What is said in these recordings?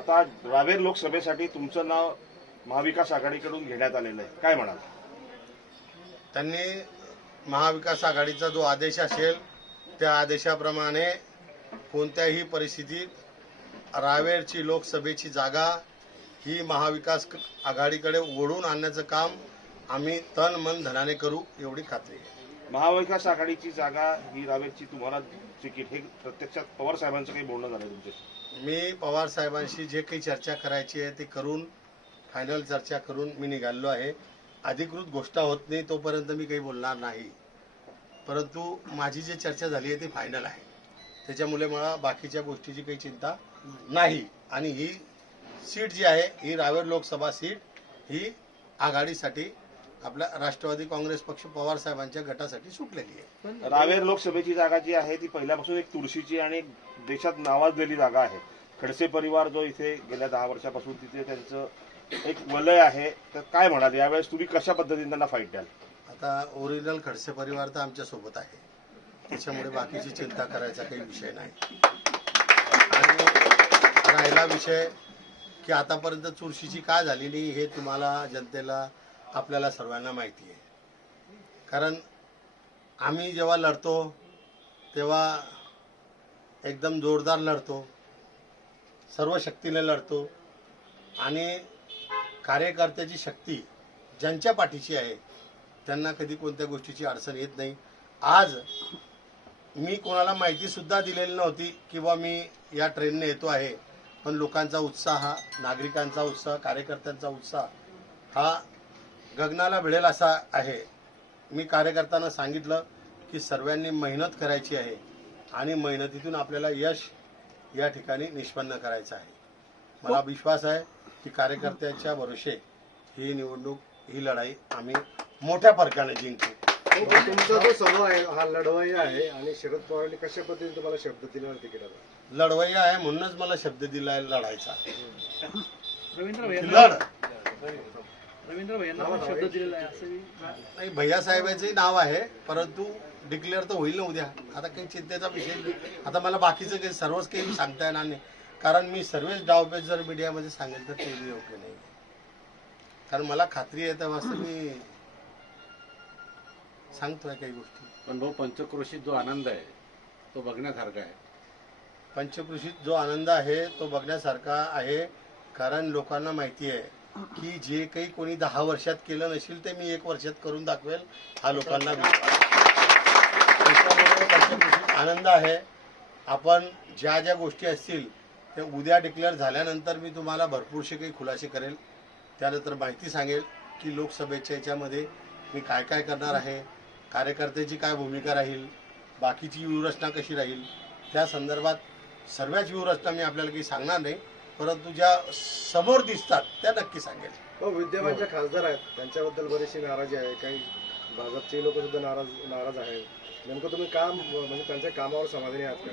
आता रावेर लोकसभेसाठी तुमचं नाव महाविकास आघाडीकडून घेण्यात आलेलं आहे. काय म्हणाल? त्यांनी महाविकास आघाडीचा जो आदेश असेल त्या आदेशाप्रमाणे कोणत्याही परिस्थितीत रावेरची लोकसभेची जागा ही महाविकास आघाडीकडे ओढून आणण्याचं काम आम्ही तन मन धनाने करू एवढी खात्री आहे. महाविकास आघाडीची जागा ही रावेरची तुम्हाला तिकीट. हे प्रत्यक्षात पवार साहेबांचं काही बोलणं झालं तुमच्याशी. मी पवार साहेबांशी जे काही चर्चा करायची आहे ती करून फायनल चर्चा करून मी निघालो आहे. अधिकृत गोष्ट होत नाही तोपर्यंत मी काही बोलणार नाही. परंतु माझी जी चर्चा झाली आहे ती फायनल आहे. त्याच्यामुळे मला बाकीच्या गोष्टीची काही चिंता नाही. आणि ही सीट जी आहे ही रावेर लोकसभा सीट ही आघाडीसाठी आपल्या राष्ट्रवादी काँग्रेस पक्ष पवार साहेबांच्या गटासाठी सुटलेली आहे. रावेर लोकसभेची जागा जी आहे ती पहिल्यापासून एक तुळशीची आणि देशात नावाजलेली जागा आहे. खडसे परिवार जो इथे गेल्या दहा वर्षापासून तिथे त्यांचं एक वलय आहे. तर काय म्हणाल? यावेळेस तुम्ही कशा पद्धतीने त्यांना फाईट द्याल? आता ओरिजिनल खडसे परिवार तर आमच्यासोबत आहे. त्याच्यामुळे बाकीची चिंता करायचा काही विषय नाही. आणि राहिला विषय की आतापर्यंत चुरशीची काय झाली नाही हे तुम्हाला जनतेला आपल्याला सर्वांना माहिती आहे. कारण आम्ही जेव्हा लढतो तेव्हा एकदम जोरदार लढतो सर्व शक्तीने लढतो आणि कार्यकर्त्याची शक्ती ज्यांच्या पाठीशी आहे त्यांना कधी कोणत्या गोष्टीची अडचण येत नाही. आज मी कोणाला माहितीसुद्धा दिलेली नव्हती किंवा मी या ट्रेनने येतो आहे पण लोकांचा उत्साह नागरिकांचा उत्साह कार्यकर्त्यांचा उत्साह हा गगनाला भिडेल असा आहे. मी कार्यकर्त्यांना सांगितलं की सर्वांनी मेहनत करायची आहे आणि मेहनतीतून आपल्याला यश या ठिकाणी निष्पन्न करायचं आहे. मला विश्वास आहे की कार्यकर्त्यांच्या भरोसे ही निवडणूक ही लढाई आम्ही मोठ्या फरकाने जिंकू. तुमचा जो सभा आहे हा लढवाई आहे आणि शरद पवारांनी कशा पद्धतीने तुम्हाला शब्द दिला तिकिटाचा लढवय्या आहे म्हणूनच मला शब्द दिलाय लढायचा. रवींद्र लढ. रवींद्र भैयांना पण शब्द दिलेला आहे असं नाही भैया साहेबांचंही नाव आहे परंतु डिक्लेअर तर होईल ना उद्या. आता काही चिंतेचा विषय नाही. आता मला बाकीचं काही सर्वच काही सांगता येणार नाही. कारण मी सर्वच डावपेच जर मीडियामध्ये सांगेल तर ते योग्य नाही. कारण मला खात्री आहे तेव्हा असं मी सांगतोय काही गोष्टी. पण भाऊ पंचक्रोशीत जो आनंद आहे तो बघण्यासारखा आहे. पंचकृषीत जो आनंद आहे तो बघण्यासारखा आहे कारण लोकांना माहिती आहे. की जे काही कोणी दहा वर्षात केलं नसेल ते मी एक वर्षात करून दाखवेल हा लोकांना आनंद आहे. आपण ज्या ज्या गोष्टी असतील त्या उद्या डिक्लेअर झाल्यानंतर मी तुम्हाला भरपूरसे काही खुलासे करेल. त्यानंतर माहिती सांगेल की लोकसभेच्या याच्यामध्ये मी काय काय करणार आहे कार्यकर्त्याची काय भूमिका राहील बाकीची व्यूहरचना कशी राहील त्या संदर्भात सर्वच व्यूहरचना मी आपल्याला काही सांगणार नाही. परंतु ज्या समोर दिसतात त्या नक्की सांगेल. हो विद्यमानच्या खासदार आहेत. त्यांच्याबद्दल बरीचशी नाराजी आहे. काही भाजपचे लोक सुद्धा नाराज नाराज आहेत. नेमकं तुम्ही काम म्हणजे त्यांच्या कामावर समाधानी आहात का?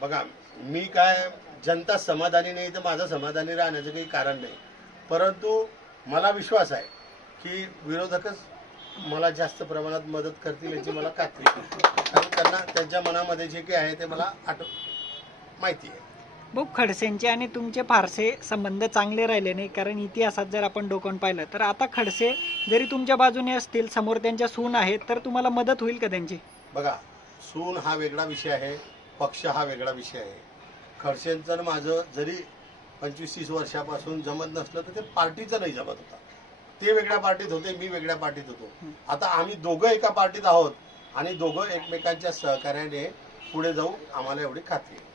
बघा मी काय जनता समाधानी नाही तर माझं समाधानी राहण्याचं काही कारण नाही. परंतु मला विश्वास आहे की विरोधकच मला जास्त प्रमाणात मदत करतील याची मला खात्री. कारण त्यांना त्यांच्या मनामध्ये जे काही आहे ते मला आठ माहिती आहे. भाऊ खडसेंचे आणि तुमचे फारसे संबंध चांगले राहिले नाही कारण इतिहासात जर आपण डोकून पाहिलं तर आता खडसे जरी तुमच्या बाजूने असतील समोर त्यांच्या सून आहेत तर तुम्हाला मदत होईल का त्यांची? बघा सून हा वेगळा विषय आहे पक्ष हा वेगळा विषय आहे. खडसेंचं माझं जरी पंचवीस तीस वर्षापासून जमत नसलं तर ते पार्टीचं नाही जमत होता. ते वेगळ्या पार्टीत होते मी वेगळ्या पार्टीत होतो. आता आम्ही दोघं एका पार्टीत आहोत आणि दोघं एकमेकांच्या सहकार्याने पुढे जाऊ आम्हाला एवढी खात्री आहे.